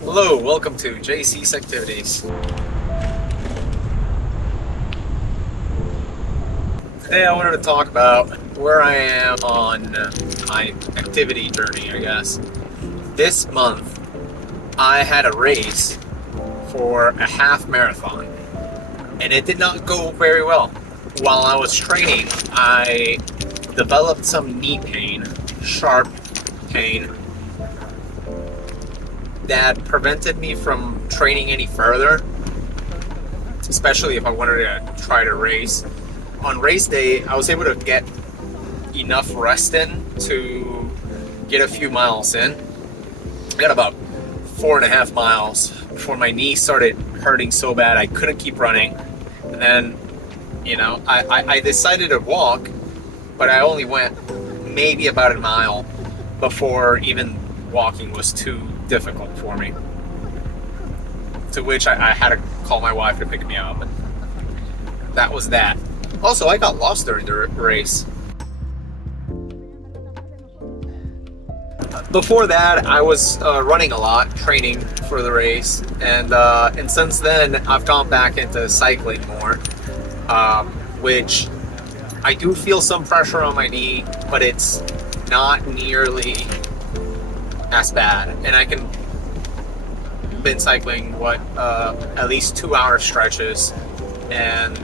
Hello, welcome to JC's Activities. Today I wanted to talk about where I am on my activity journey, I guess. This month I had a race for a half marathon and it did not go very well. While I was training, I developed some knee pain, sharp pain, that prevented me from training any further, especially if I wanted to try to race. On race day, I was able to get enough rest in to get a few miles in. I got about 4.5 miles before my knee started hurting so bad I couldn't keep running. And then, I decided to walk, but I only went maybe about a mile before even walking was too difficult for me. To which I had to call my wife to pick me up. And that was that. Also, I got lost during the race. Before that, I was running a lot, training for the race, and since then, I've gone back into cycling more, which I do feel some pressure on my knee, but it's not nearly as bad, and I can been cycling at least 2-hour stretches, and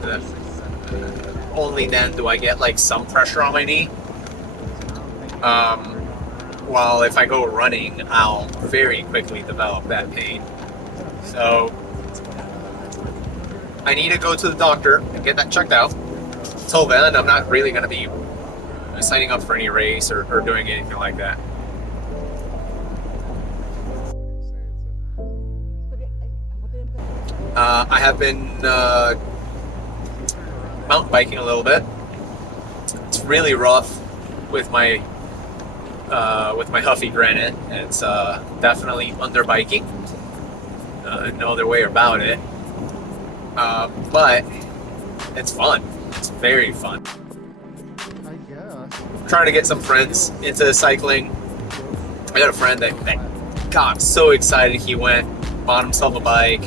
only then do I get like some pressure on my knee. While if I go running, I'll very quickly develop that pain. So I need to go to the doctor and get that checked out. Till then, I'm not really going to be signing up for any race or doing anything like that. I have been mountain biking a little bit. It's really rough with my Huffy Granite. It's definitely under biking. No other way about it. But it's fun. It's very fun. I guess. I'm trying to get some friends into cycling. I got a friend that got so excited he went, bought himself a bike,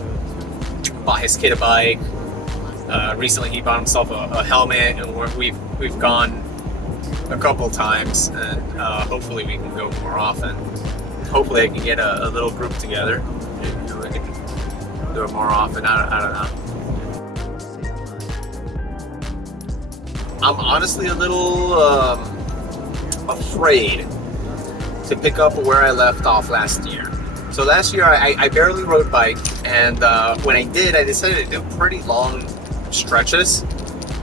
bought his kid a bike. Recently he bought himself a helmet, and we've gone a couple times, and hopefully we can go more often. Hopefully I can get a little group together and we can do it more often. I don't know. I'm honestly a little afraid to pick up where I left off last year. So last year I barely rode bike, and when I did, I decided to do pretty long stretches. I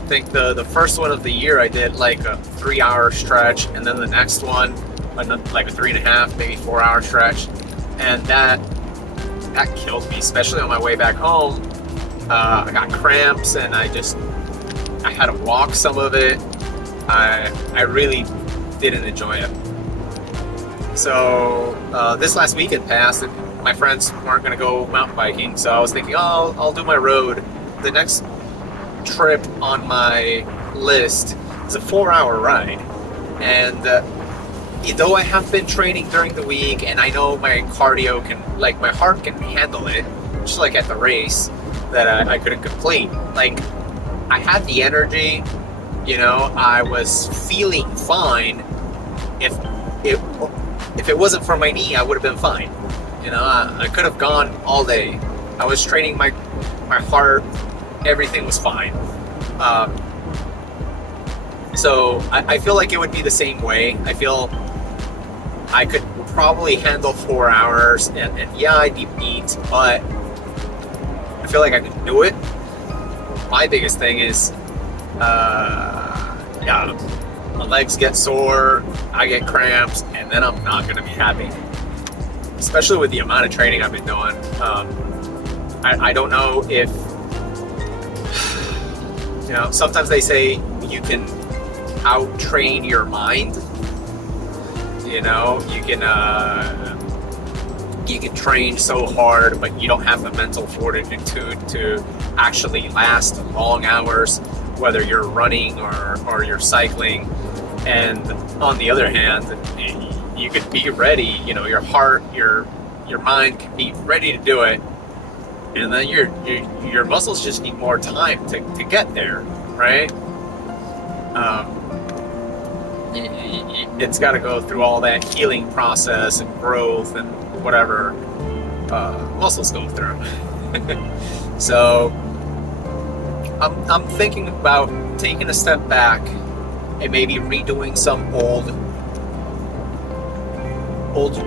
think the first one of the year I did like a 3-hour stretch, and then the next one like a 3.5, maybe 4-hour stretch, and that killed me, especially on my way back home. I got cramps, and I had to walk some of it. I really didn't enjoy it. So this last weekend passed, and my friends weren't going to go mountain biking, so I was thinking, oh, I'll do my road. The next trip on my list is a 4-hour ride, and though I have been training during the week, and I know my cardio my heart can handle it, just like at the race that I couldn't complete. Like, I had the energy, I was feeling fine. If it wasn't for my knee, I would have been fine. I could have gone all day. I was training my heart. Everything was fine. So I feel like it would be the same way. I feel I could probably handle 4 hours, and yeah, I'd be beat, but I feel like I could do it. My biggest thing is, my legs get sore, I get cramps, and then I'm not going to be happy. Especially with the amount of training I've been doing. I don't know if, sometimes they say you can out-train your mind. You can train so hard, but you don't have the mental fortitude to actually last long hours, whether you're running or you're cycling. And on the other hand, you could be ready, your heart, your your mind can be ready to do it, and then your muscles just need more time to get there, right? It's got to go through all that healing process and growth and whatever muscles go through. So I'm thinking about taking a step back and maybe redoing some old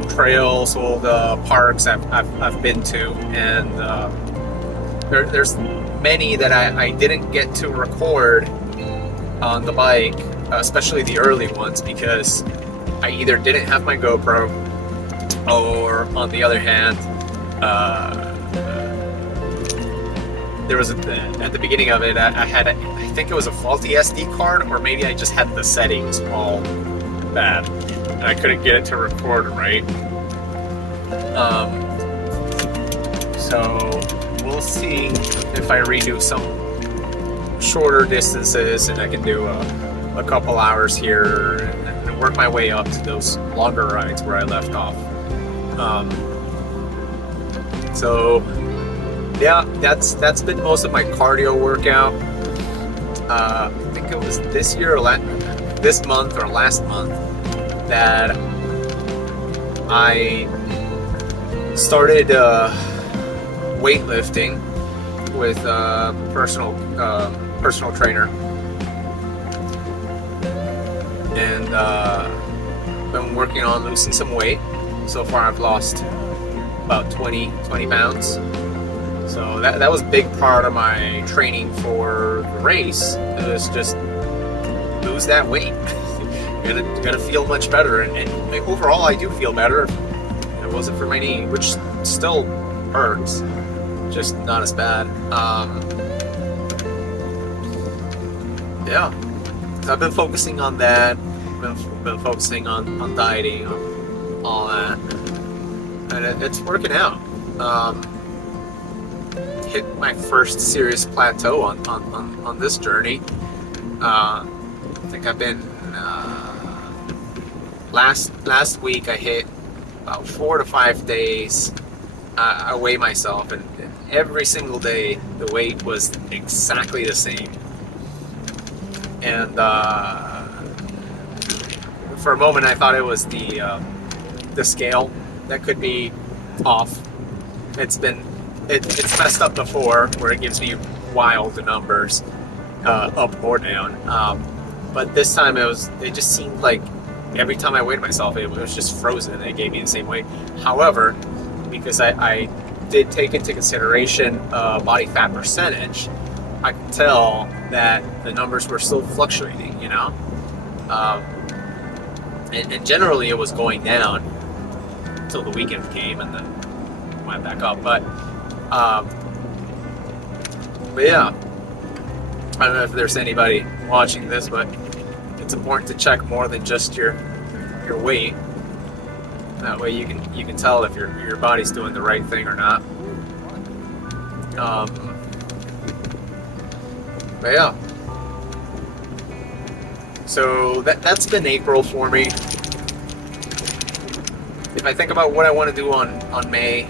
trails, old parks I've been to, and there's many that I didn't get to record on the bike, especially the early ones, because I either didn't have my GoPro, or on the other hand, there was at the beginning of it, I think it was a faulty SD card, or maybe I just had the settings all bad and I couldn't get it to record right. So we'll see if I redo some shorter distances and I can do a couple hours here and work my way up to those longer rides where I left off. So yeah, that's been most of my cardio workout. I think it was this year or this month or last month that I started weightlifting with a personal trainer, and been working on losing some weight. So far I've lost about 20 pounds. So that was a big part of my training for the race. It was just lose that weight. You're gonna feel much better, and overall I do feel better. If it wasn't for my knee, which still hurts, just not as bad. Yeah, so I've been focusing on that. Been focusing on dieting, on all that, and it's working out. Hit my first serious plateau on this journey. I think I've been last week I hit about 4 to 5 days. I weigh myself, and every single day the weight was exactly the same. And for a moment I thought it was the scale that could be off. It's messed up before, where it gives me wild numbers, up or down. But this time it just seemed like every time I weighed myself, it was just frozen and it gave me the same weight. However, because I did take into consideration body fat percentage, I could tell that the numbers were still fluctuating, and generally it was going down until the weekend came and then went back up. But yeah, I don't know if there's anybody watching this, but it's important to check more than just your weight. That way you can tell if your body's doing the right thing or not. But yeah, so that's been April for me. If I think about what I want to do on May,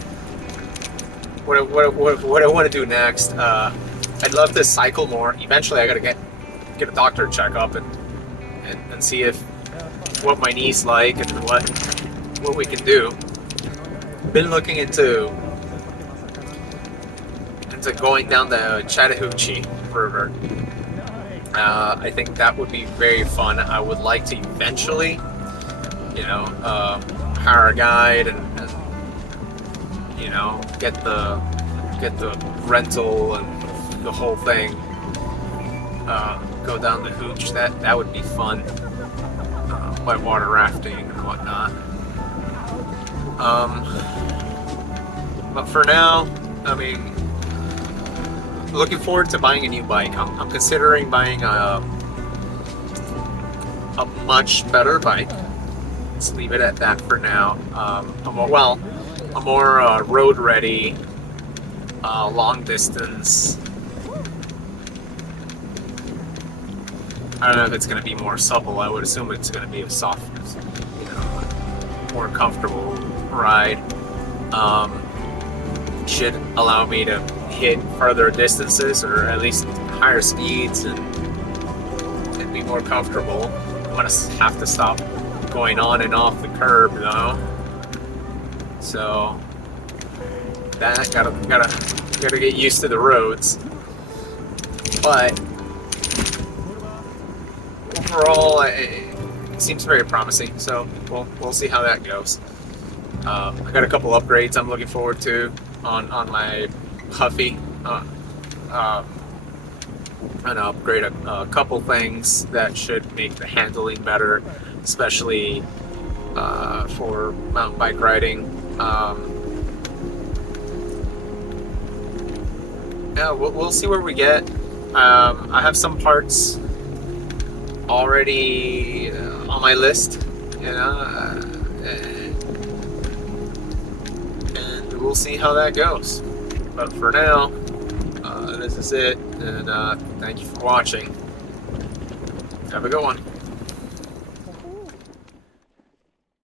what I want to do next, I'd love to cycle more. Eventually I gotta get a doctor checkup and see if what my knee's like and what we can do. Been looking into going down the Chattahoochee River. I think that would be very fun. I would like to eventually, hire a guide and get the rental and the whole thing. Go down the hooch. That would be fun. Whitewater rafting and whatnot. But for now, I mean, looking forward to buying a new bike. I'm considering buying a much better bike. Let's leave it at that for now. A more road ready, long distance. I don't know if it's going to be more supple. I would assume it's going to be a soft, more comfortable ride. should allow me to hit further distances, or at least higher speeds, and be more comfortable. I'm gonna have to stop going on and off the curb though. So that gotta get used to the roads. But overall, it seems very promising. So we'll see how that goes. I got a couple upgrades I'm looking forward to on my Huffy. Trying to upgrade a couple things that should make the handling better, especially for mountain bike riding. Yeah, we'll see where we get. I have some parts already on my list, and we'll see how that goes. But for now, this is it, and thank you for watching. Have a good one.